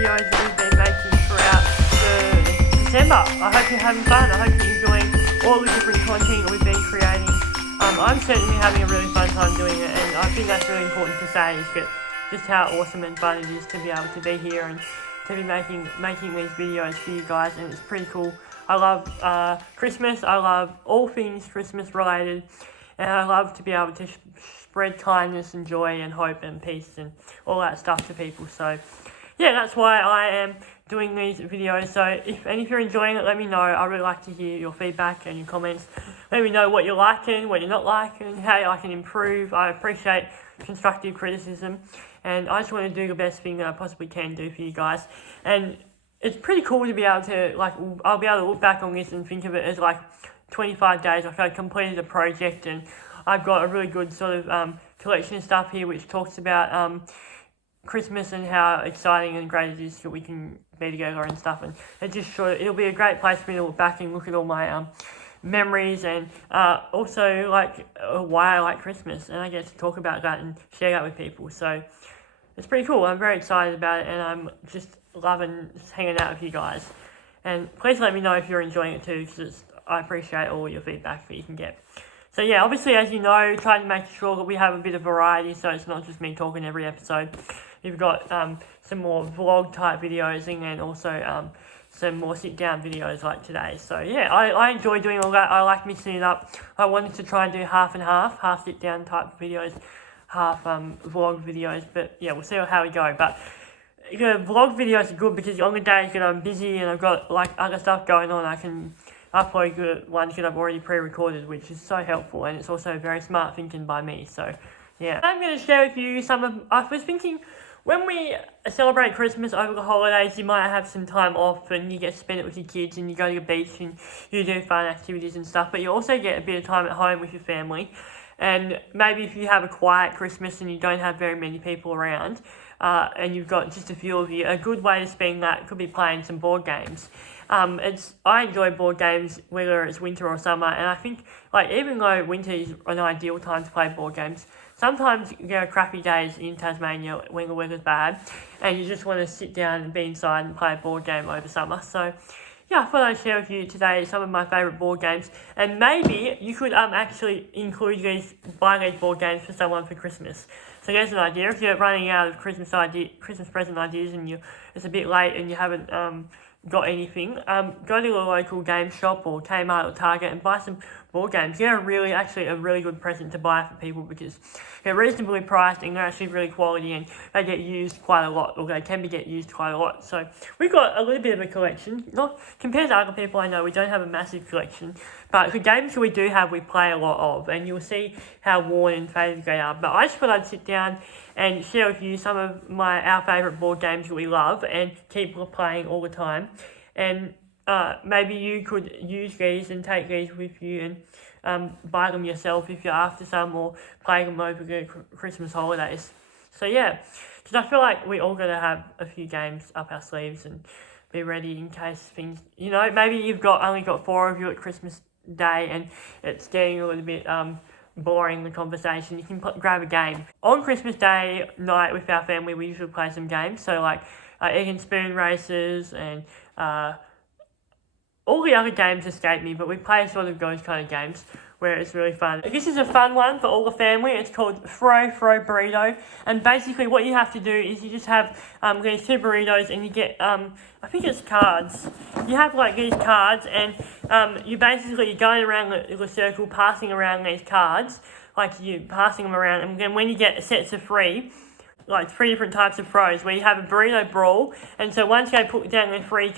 videos that we've been making throughout December. I hope you're having fun. I hope you're enjoying all the different content that we've been creating. I'm certainly having a really fun time doing it, and I think that's really important to say, is that just how awesome and fun it is to be able to be here and to be making these videos for you guys, and it's pretty cool. I love Christmas. I love all things Christmas related, and I love to be able to spread kindness and joy and hope and peace and all that stuff to people. So yeah, that's why I am doing these videos. So if you're enjoying it, let me know. I really like to hear your feedback and your comments. Let me know what you're liking, what you're not liking, how I can improve. I appreciate constructive criticism, and I just want to do the best thing that I possibly can do for you guys. And it's pretty cool to be able to, like, I'll be able to look back on this and think of it as like 25 days. Like, I completed a project, and I've got a really good sort of collection of stuff here which talks about Christmas and how exciting and great it is that we can be together and stuff. And it just it'll be a great place for me to look back and look at all my memories, and also like why I like Christmas, and I get to talk about that and share that with people. So it's pretty cool. I'm very excited about it, and I'm just loving just hanging out with you guys. And please let me know if you're enjoying it too, because I appreciate all your feedback that you can get. So yeah, obviously, as you know, trying to make sure that we have a bit of variety, so it's not just me talking every episode. You've got some more vlog type videos, and then also some more sit down videos like today. So yeah, I enjoy doing all that. I like mixing it up. I wanted to try and do half and half sit down type videos, half vlog videos, but yeah, we'll see how we go. But the vlog videos are good because on the days that I'm busy and I've got like other stuff going on, I can upload good ones that I've already pre-recorded, which is so helpful, and it's also very smart thinking by me. So yeah, I'm going to share with you I was thinking, when we celebrate Christmas over the holidays, you might have some time off and you get to spend it with your kids, and you go to the beach and you do fun activities and stuff, but you also get a bit of time at home with your family. And maybe if you have a quiet Christmas and you don't have very many people around, and you've got just a few of you, a good way to spend that could be playing some board games. I enjoy board games whether it's winter or summer, and I think, like, even though winter is an ideal time to play board games, sometimes there are crappy days in Tasmania when the weather's bad, and you just want to sit down and be inside and play a board game over summer. So yeah, I thought I'd share with you today some of my favourite board games, and maybe you could actually buy these board games for someone for Christmas. So there's an idea. If you're running out of Christmas present ideas, and it's a bit late and you haven't got anything, go to your local game shop or Kmart or Target and buy some board games. They're actually a really good present to buy for people because they're reasonably priced and they're actually really quality, and they get used quite a lot, or they can get used quite a lot. So we've got a little bit of a collection. Not compared to other people I know, we don't have a massive collection, but the games that we do have, we play a lot of, and you'll see how worn and faded they are. But I just thought I'd sit down and share with you some of our favourite board games that we love and keep playing all the time. And maybe you could use these and take these with you and buy them yourself if you're after some, or play them over the Christmas holidays. So yeah, because I feel like we all got to have a few games up our sleeves and be ready in case things, maybe you've only got 4 of you at Christmas Day and it's getting a little bit boring, the conversation. You can grab a game. On Christmas Day night with our family, we usually play some games. So like egg and spoon races and all the other games escape me, but we play sort of those kind of games where it's really fun. This is a fun one for all the family. It's called Throw Burrito, and basically what you have to do is you just have these 2 burritos, and you get I think it's cards. You have like these cards, and you're going around the circle, passing around these cards, like you passing them around, and then when you get sets of 3, like 3 different types of throws, where you have a burrito brawl, and so once they put down their 3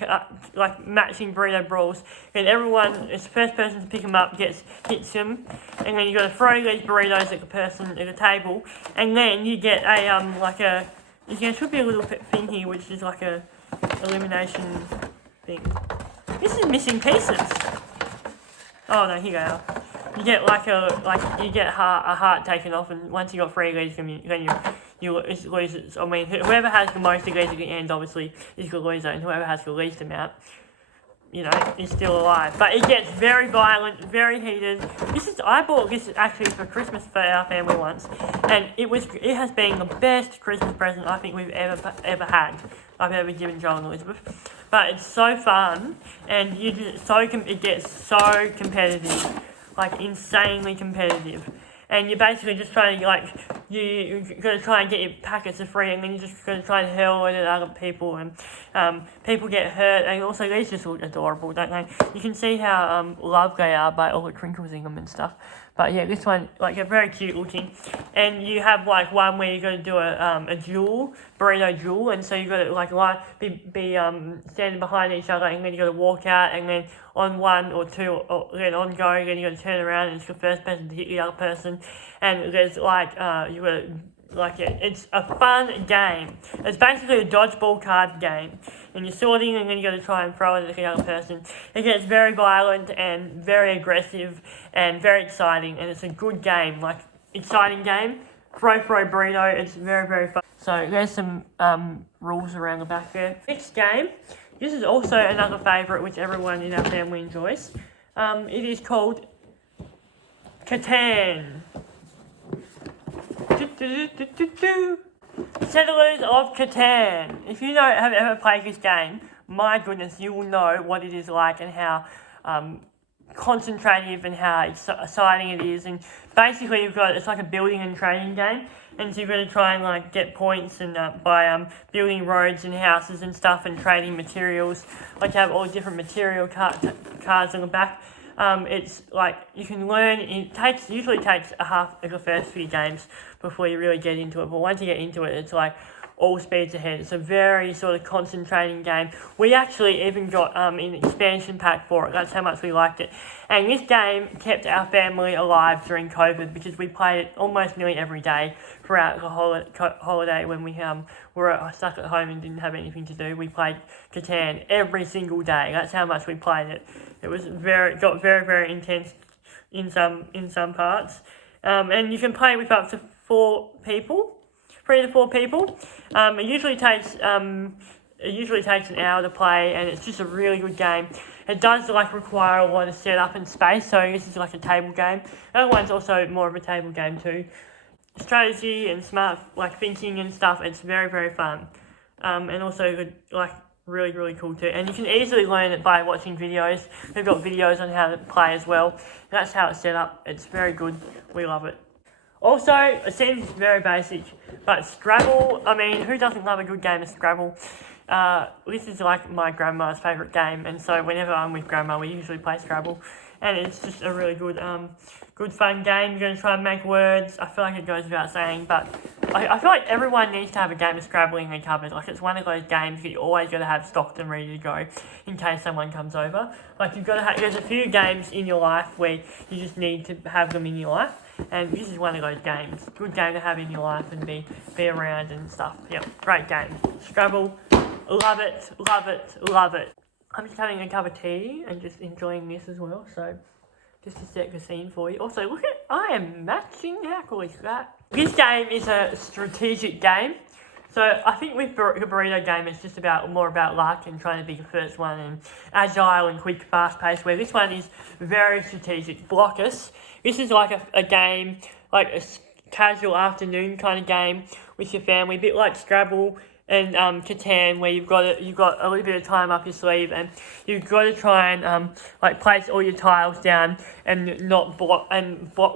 like matching burrito brawls, then the first person to pick them up hits them, and then you got to throw these burritos at the person at the table, and then you get there should be a little thing here which is like a elimination thing. This is missing pieces. Oh no, here they are. You get a heart taken off, and once you got 3 of these, then you lose it. I mean, whoever has the most of these at the end, obviously, is the loser, and whoever has the least amount, is still alive. But it gets very violent, very heated. I bought this actually for Christmas for our family once, and it has been the best Christmas present I think we've ever had. I've ever given Joel and Elizabeth. But it's so fun, and it gets so competitive, like insanely competitive. And you're basically just trying to, like, you're going to try and get your packets of free, and then you're just going to try and hurl it at other people, and people get hurt, and also these just look adorable, don't they? You can see how loved they are by all the crinkles in them and stuff. But yeah, this one, like, they're very cute looking. And you have, like, one where you're going to do a duel, burrito duel, and so you've got to, like, be standing behind each other, and then you've got to walk out, and then on one or two, or then on go, then you've got to turn around, and it's the first person to hit the other person. And there's, like, you've got to, like, it's a fun game. It's basically a dodgeball card game. And you're sorting, and then you got to try and throw it at the other person. It gets very violent and very aggressive and very exciting, and it's a good game, like, exciting game. Throw burrito, it's very, very fun. So there's some rules around the back there. Next game, this is also another favourite which everyone in our family enjoys. It is called Catan. Settlers of Catan. If you have ever played this game, my goodness, you will know what it is like and how concentrative and how exciting it is. And basically, it's like a building and trading game, and so you've got to try and, like, get points and by building roads and houses and stuff and trading materials. Like, you have all different material cards on the back. It's like you can learn. Usually takes a half of the first few games before you really get into it. But once you get into it, it's like all speeds ahead. It's a very sort of concentrating game. We actually even got an expansion pack for it. That's how much we liked it. And this game kept our family alive during COVID because we played it almost nearly every day throughout the holiday when we were stuck at home and didn't have anything to do. We played Catan every single day. That's how much we played it. It was got very, very intense in some parts. And you can play with up to 3 to 4 people. It usually takes an hour to play, and it's just a really good game. It does require a lot of setup and space, so this is like a table game. The other one's also more of a table game too. Strategy and smart thinking and stuff. It's very, very fun, and also really, really cool too. And you can easily learn it by watching videos. We've got videos on how to play as well. That's how it's set up. It's very good. We love it. Also, it seems very basic, but Scrabble, I mean, who doesn't love a good game of Scrabble? This is like my grandma's favourite game, and so whenever I'm with grandma, we usually play Scrabble. And it's just a really good fun game. You're going to try and make words. I feel like it goes without saying, but I feel like everyone needs to have a game of Scrabble in their cupboard. Like, it's one of those games that you always got to have stocked and ready to go in case someone comes over. Like, you've got to there's a few games in your life where you just need to have them in your life. And this is one of those games. Good game to have in your life and be around and stuff. Yeah, great game. Scrabble, love it, love it, love it. I'm just having a cup of tea and just enjoying this as well, so just to set the scene for you. Also, look at, I am matching. How cool is that? This game is a strategic game. So I think with the burrito game, it's just more about luck and trying to be the first one and agile and quick, fast-paced, where this one is very strategic. Blockers. This is like a game, like a casual afternoon kind of game with your family, a bit like Scrabble and Catan, where you've got a little bit of time up your sleeve, and you've got to try and place all your tiles down and not block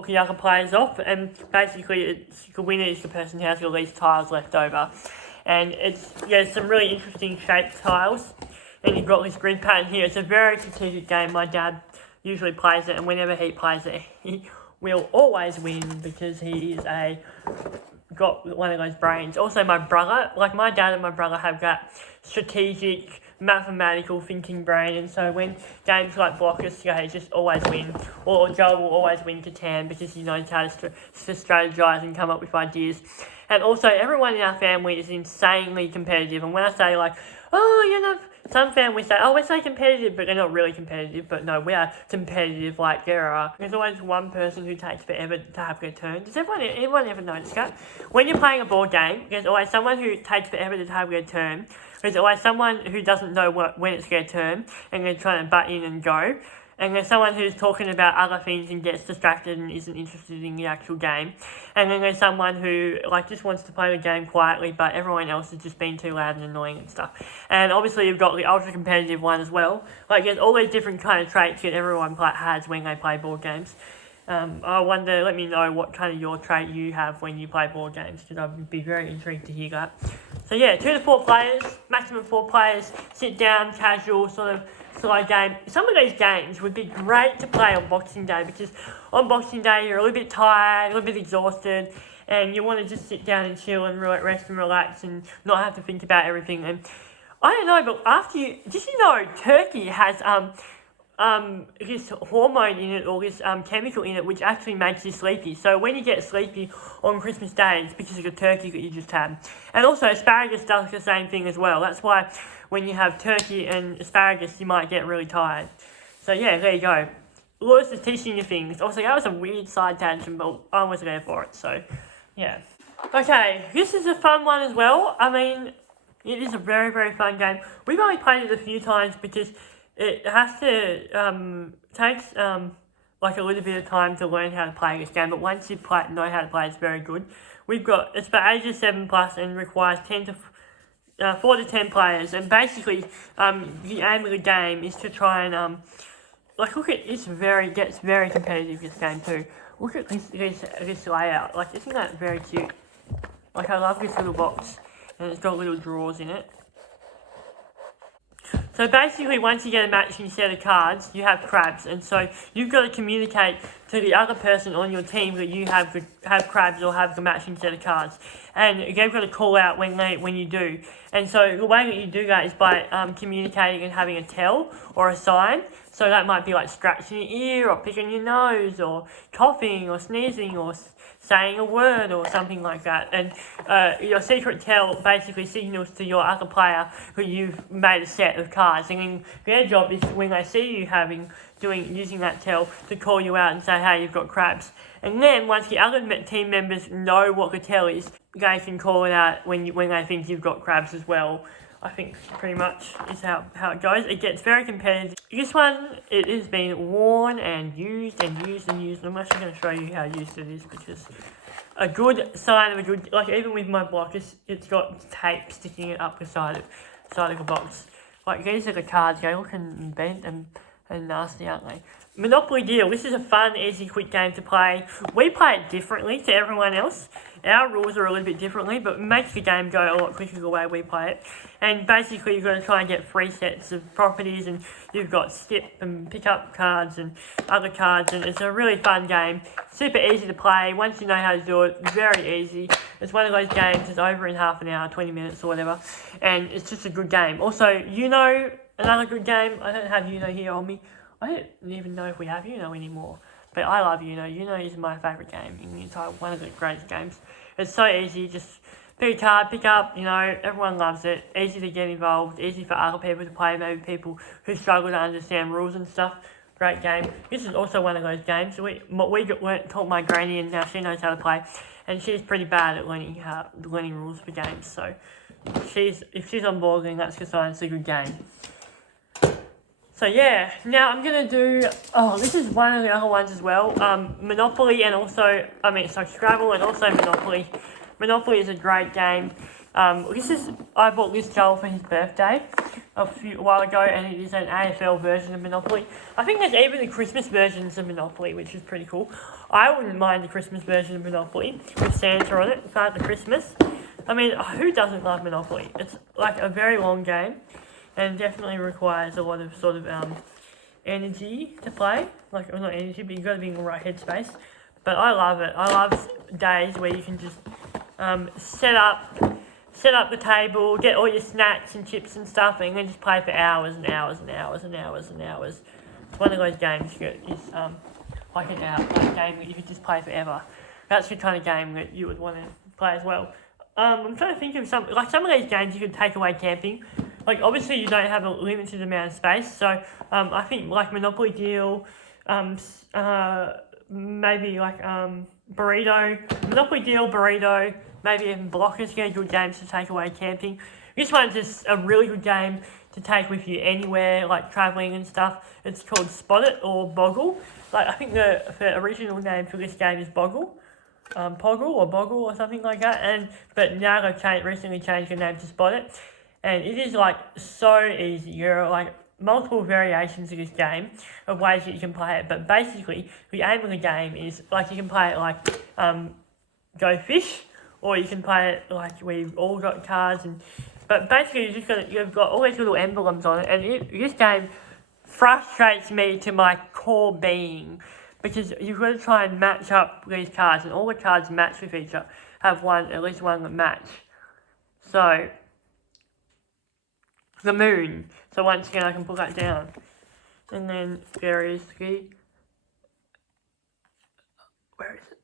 the other players off. And basically, the winner is the person who has the least tiles left over. And it's some really interesting shaped tiles, and you've got this grid pattern here. It's a very strategic game. My dad usually plays it, and whenever he plays it, he will always win because he is got one of those brains. Also, my brother, my dad and my brother have that strategic, mathematical thinking brain, and so when games like Blockers, they just always win. Or Joel will always win Catan because he knows how to strategize and come up with ideas. And also, everyone in our family is insanely competitive. And when I say some families say, we're so competitive, but they're not really competitive. But no, we are competitive. There's always one person who takes forever to have their turn. Does everyone ever notice that? When you're playing a board game, there's always someone who takes forever to have their turn. There's always someone who doesn't know when it's their turn, and they're trying to butt in and go. and there's someone who's talking about other things and gets distracted and isn't interested in the actual game. And then there's someone who like just wants to play the game quietly, but everyone else is just being too loud and annoying and stuff. And obviously you've got the ultra competitive one as well. Like there's all these different kind of traits that everyone has when they play board games. I wonder, let me know what kind of your trait you have when you play board games, because I'd be very intrigued to hear that. So yeah, 2 to 4 players, maximum 4 players, sit down, casual, sort of slow game. Some of these games would be great to play on Boxing Day, because on Boxing Day you're a little bit tired, a little bit exhausted, and you want to just sit down and chill and rest and relax and not have to think about everything. And I don't know, but did you know turkey has this hormone in it, or this chemical in it, which actually makes you sleepy. So when you get sleepy on Christmas Day, it's because of the turkey that you just had. And also asparagus does the same thing as well. That's why when you have turkey and asparagus, you might get really tired. So yeah, there you go. Lewis is teaching you things. Also, that was a weird side tangent, but I was there for it, so yeah. Okay, this is a fun one as well. I mean, it is a very, very fun game. We've only played it a few times because it has to, takes like a little bit of time to learn how to play this game, but once you know how to play, it's very good. It's for ages 7+ and requires 4 to 10 players, and basically, the aim of the game is to try and, like, look at this, gets very competitive, this game too. Look at this layout, like, isn't that very cute? Like, I love this little box, and it's got little drawers in it. So basically, once you get a matching set of cards, you have crabs, and so you've got to communicate to the other person on your team that you have crabs or have the matching set of cards, and they've got to call out when you do. And so the way that you do that is by communicating and having a tell or a sign. So that might be like scratching your ear, or picking your nose, or coughing, or sneezing, or saying a word or something like that. And your secret tell basically signals to your other player who you've made a set of cards, and then their job is when they see you using that tell to call you out and say, hey, you've got crabs. And then once the other team members know what the tell is, they can call it out when they think you've got crabs as well. I think pretty much is how it goes. It gets very competitive. This one, it has been worn and used and used and used. I'm actually going to show you how used it is, because a good sign of a good, like even with my block, it's got tape sticking it up the side of the box. Like these are the cards, they look bent and nasty, aren't they? Monopoly Deal. This is a fun, easy, quick game to play. We play it differently to everyone else. Our rules are a little bit differently, but it makes the game go a lot quicker the way we play it. And basically, you've got to try and get 3 sets of properties, and you've got skip and pick up cards and other cards, and it's a really fun game. Super easy to play. Once you know how to do it, very easy. It's one of those games that's over in half an hour, 20 minutes or whatever, and it's just a good game. Also, another good game. I don't have here on me. I don't even know if we have anymore. But I love Uno. Uno is my favourite game in the entire, one of the greatest games. It's so easy, just pick a card, pick up, everyone loves it. Easy to get involved, easy for other people to play, maybe people who struggle to understand rules and stuff. Great game. This is also one of those games. We taught my granny, and now she knows how to play. And she's pretty bad at learning rules for games. So if she's on board, then that's the sign it's a good game. So yeah, now I'm going to do, this is one of the other ones as well, Monopoly, and also, Scrabble and also Monopoly. Monopoly is a great game. I bought this Joel for his birthday a while ago, and it is an AFL version of Monopoly. I think there's even the Christmas versions of Monopoly, which is pretty cool. I wouldn't mind the Christmas version of Monopoly with Santa on it, Father Christmas. Who doesn't love Monopoly? It's like a very long game, and definitely requires a lot of sort of energy to play. Like, well, not energy, but you've got to be in the right headspace. But I love it. I love days where you can just set up the table, get all your snacks and chips and stuff, and then just play for hours and hours and hours and hours and hours. It's one of those games that is like a game that you could just play forever. That's the kind of game that you would want to play as well. I'm trying to think of some of these games you could take away camping. Like, obviously you don't have a limited amount of space, so I think like Monopoly Deal, maybe like Burrito, Monopoly Deal, Burrito, maybe even Blockers, good games to take away camping. This one's just a really good game to take with you anywhere, like travelling and stuff. It's called Spot It or Boggle. Like, I think the original name for this game is Boggle. Boggle or something like that. But now they've recently changed the name to Spot It. And it is, like, so easy. There are, like, multiple variations of this game of ways that you can play it. But basically, the aim of the game is, like, you can play it like Go Fish, or you can play it like we've all got cards. But basically, you've got all these little emblems on it. And this game frustrates me to my core being, because you've got to try and match up these cards, and all the cards match with each other, have at least one that match. So, the moon. So once again, I can put that down. And then there is the...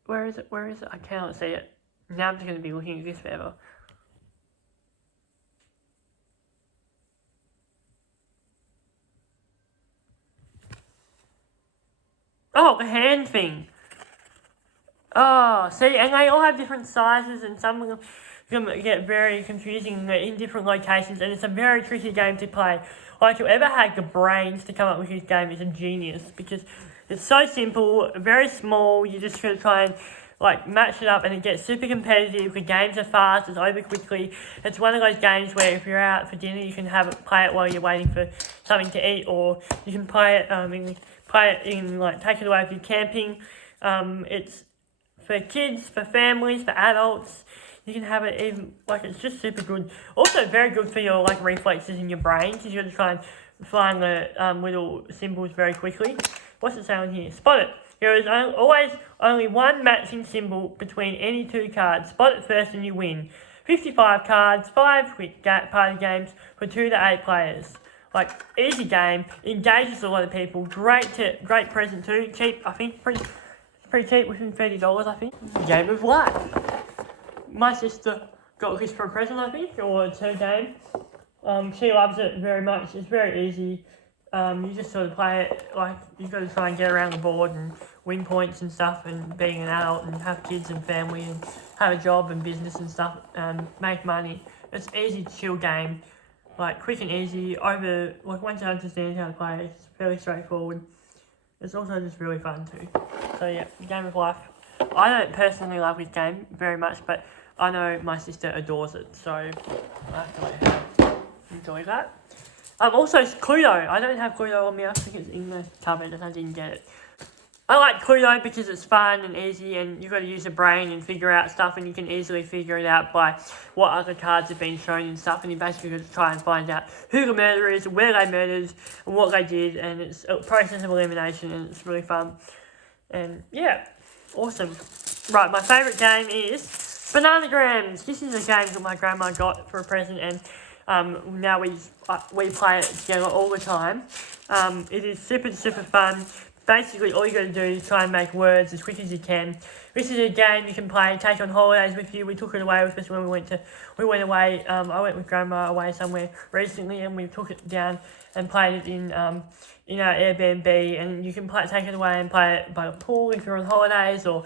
Where is it? I cannot see it. Now I'm just going to be looking at this forever. Oh, the hand thing. Oh, see, and they all have different sizes, and some of them get very confusing in different locations, and it's a very tricky game to play. Like, whoever had the brains to come up with this game is a genius, because it's so simple, very small. You just gotta try and like match it up, and it gets super competitive. The games are fast, it's over quickly. It's one of those games where if you're out for dinner, you can play it while you're waiting for something to eat, or you can play it take it away if you're camping. It's for kids, for families, for adults. You can have it even, like, it's just super good. Also very good for your, like, reflexes in your brain, because you've got to try and find the little symbols very quickly. What's it say on here? Spot it. There is always only one matching symbol between any two cards. Spot it first and you win. 55 cards, 5 quick party games for 2 to 8 players. Like, easy game, engages a lot of people, great present too, cheap, I think, pretty cheap, within $30, I think. Game of life. My sister got this for a present, I think, or it's her game. She loves it very much. It's very easy. You just sort of play it, like, you've got to try and get around the board and win points and stuff, and being an adult and have kids and family and have a job and business and stuff, and make money. It's an easy, chill game, like, quick and easy, once you understand how to play, it's fairly straightforward. It's also just really fun too. So yeah, Game of Life. I don't personally love this game very much, but I know my sister adores it, so I have to let her enjoy that. Also, Cluedo. I don't have Cluedo on me. I think it's in the cupboard and I didn't get it. I like Cluedo because it's fun and easy, and you've got to use your brain and figure out stuff, and you can easily figure it out by what other cards have been shown and stuff, and you basically got to try and find out who the murderer is, where they murdered, and what they did, and it's a process of elimination, and it's really fun. And yeah, awesome. Right, my favourite game is Bananagrams. This is a game that my grandma got for a present, and now we play it together all the time. It is super fun. Basically, all you got to do is try and make words as quick as you can. This is a game you can play, take on holidays with you. We took it away with us when we went away. I went with Grandma away somewhere recently, and we took it down and played it in our Airbnb. And you can take it away and play it by the pool if you're on holidays, or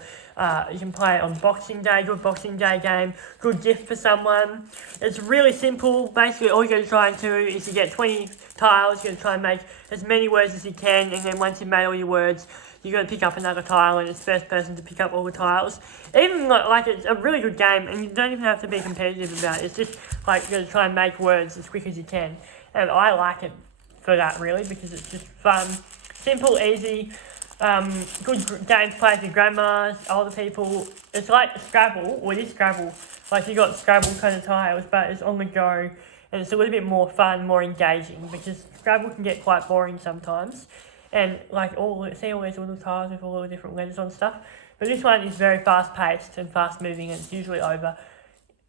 you can play it on Boxing Day. Good Boxing Day game, good gift for someone. It's really simple. Basically, all you got to try and do is you get 20 tiles. You got to try and make as many words as you can, and then once you've made all your words, you got to pick up another tile, and it's first person to pick up all the tiles. Even like it's a really good game, and you don't even have to be competitive about it. It's just like you got to try and make words as quick as you can, and I like it for that, really, because it's just fun, simple, easy, good game to play with your grandmas, older people. It's like Scrabble, or it is Scrabble. Like, you got Scrabble kind of tiles, but it's on the go, and it's a little bit more fun, more engaging, because Scrabble can get quite boring sometimes. And like all these little tiles with all the different letters on stuff. But this one is very fast paced and fast moving, and it's usually over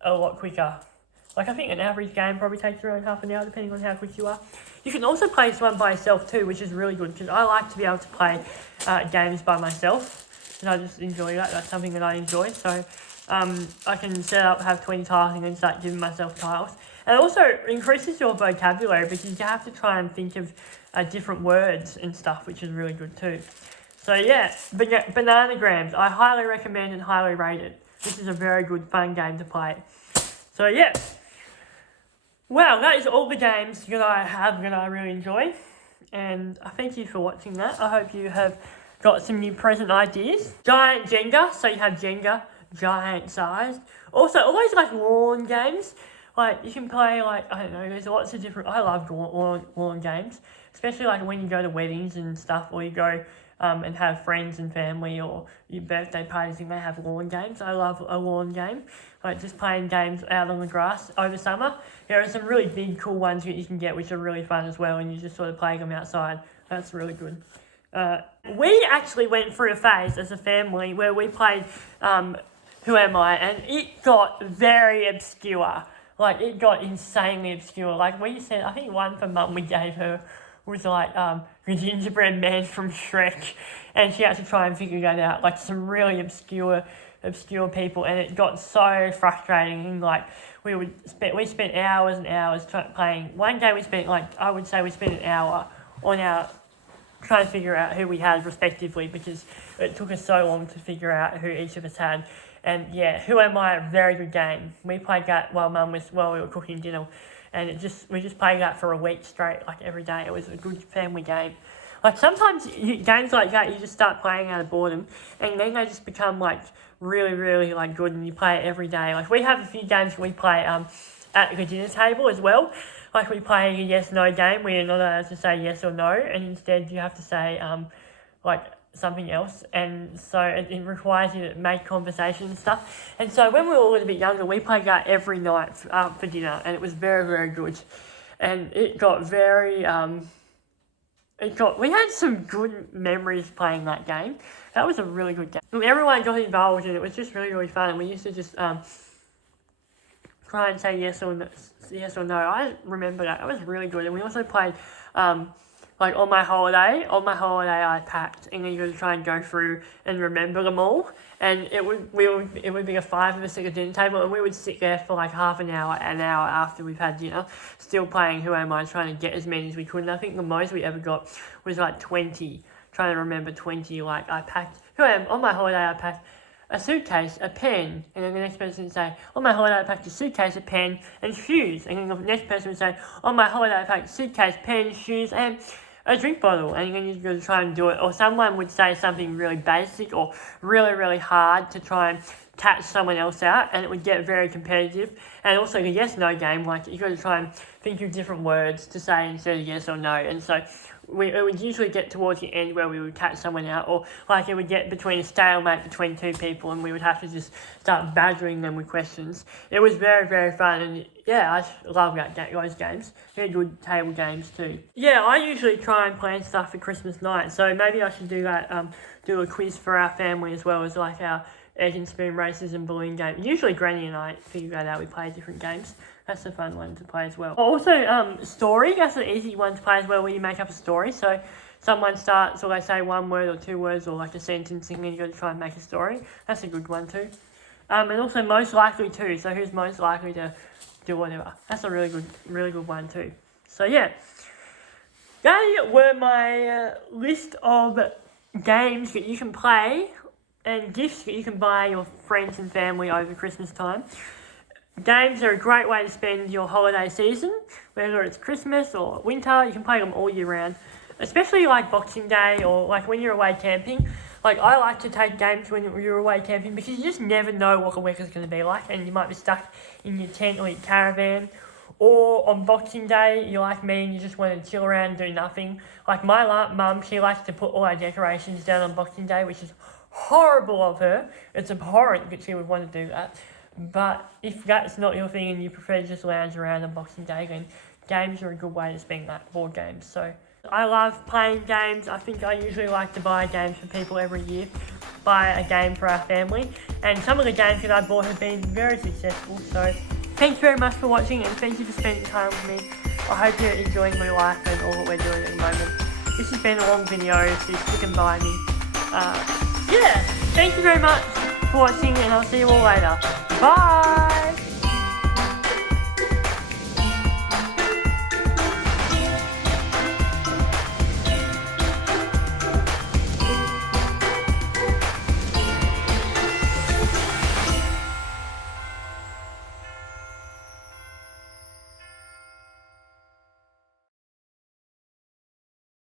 a lot quicker. Like, I think an average game probably takes around half an hour, depending on how quick you are. You can also play this one by yourself too, which is really good, because I like to be able to play games by myself, and I just enjoy that. That's something that I enjoy. So I can set up, have 20 tiles, and then start giving myself tiles. And it also increases your vocabulary, because you have to try and think of different words and stuff, which is really good too. So yeah, Bananagrams. I highly recommend and highly rate it. This is a very good, fun game to play. So yeah. Well, that is all the games that I have that I really enjoy. And I thank you for watching that. I hope you have got some new present ideas. Giant Jenga, so you have Jenga, giant sized. Also, all those like lawn games. Like, you can play, like, I don't know, there's lots of different, I love lawn games. Especially, like, when you go to weddings and stuff, or you go and have friends and family, or your birthday parties, and they have lawn games. I love a lawn game. Like, just playing games out on the grass over summer. There are some really big, cool ones that you can get, which are really fun as well, and you just sort of play them outside. That's really good. We actually went through a phase as a family where we played Who Am I, and it got very obscure. Like, it got insanely obscure. Like, we said, I think one for Mum we gave her was like the gingerbread man from Shrek, and she had to try and figure that out. Like, some really obscure people, and it got so frustrating. And like, we spent hours and hours playing. One day we spent, like, I would say we spent an hour on our trying to figure out who we had respectively, because it took us so long to figure out who each of us had. And yeah, Who Am I? A very good game. We played that while we were cooking dinner, and we just played that for a week straight, like every day. It was a good family game. Like, sometimes games like that, you just start playing out of boredom, and then they just become like really, really like good, and you play it every day. Like, we have a few games we play at the dinner table as well. Like, we play a yes/no game where you're not allowed to say yes or no, and instead you have to say like something else, and so it requires you to make conversation and stuff. And so when we were a little bit younger, we played that every night for dinner, and it was very, very good. And it got very we had some good memories playing that game. That was a really good game. And everyone got involved, and it was just really, really fun. And we used to just try and say yes or no. I remember that. That was really good. And we also played like on my holiday I packed, and then you got to try and go through and remember them all. And it would be a 5 of us at a dinner table, and we would sit there for like half an hour after we've had dinner, still playing Who Am I, trying to get as many as we could. And I think the most we ever got was like 20, trying to remember 20. Like, I packed, on my holiday I packed a suitcase, a pen, and then the next person would say, on my holiday I packed a suitcase, a pen, and shoes. And then the next person would say, on my holiday I packed a suitcase, pen, shoes, and a drink bottle. And then you've got to try and do it. Or someone would say something really basic or really, really hard to try and catch someone else out, and it would get very competitive. And also the yes/no game, like, you've got to try and think of different words to say instead of yes or no. And so it would usually get towards the end where we would catch someone out, or like it would get between a stalemate between two people, and we would have to just start badgering them with questions. It was very, very fun, and yeah, I love those games. They're good table games too. Yeah, I usually try and plan stuff for Christmas night, so maybe I should do that, do a quiz for our family, as well as like our egg and spoon races and balloon game. Usually Granny and I figure that out. We play different games. That's a fun one to play as well. Also, story. That's an easy one to play as well, where you make up a story. So someone starts, or they say one word or two words, or like a sentence, and then you got to try and make a story. That's a good one too. And also most likely too. So who's most likely to do whatever. That's a really good one too. So yeah, they were my list of games that you can play and gifts that you can buy your friends and family over Christmas time. Games are a great way to spend your holiday season, whether it's Christmas or winter. You can play them all year round, especially like Boxing Day, or like when you're away camping. Like, I like to take games when you're away camping, because you just never know what the weather's going to be like, and you might be stuck in your tent or your caravan. Or on Boxing Day, you're like me and you just want to chill around and do nothing. Like my mum, she likes to put all our decorations down on Boxing Day, which is horrible of her. It's abhorrent that she would want to do that. But if that's not your thing and you prefer to just lounge around on Boxing Day, then games are a good way to spend that, board games. So I love playing games. I think I usually like to buy games for people every year, buy a game for our family. And some of the games that I bought have been very successful. So thanks very much for watching, and thank you for spending time with me. I hope you're enjoying my life and all that we're doing at the moment. This has been a long video, so you're sticking by me. Yeah, thank you very much for watching, and I'll see you all later. Bye!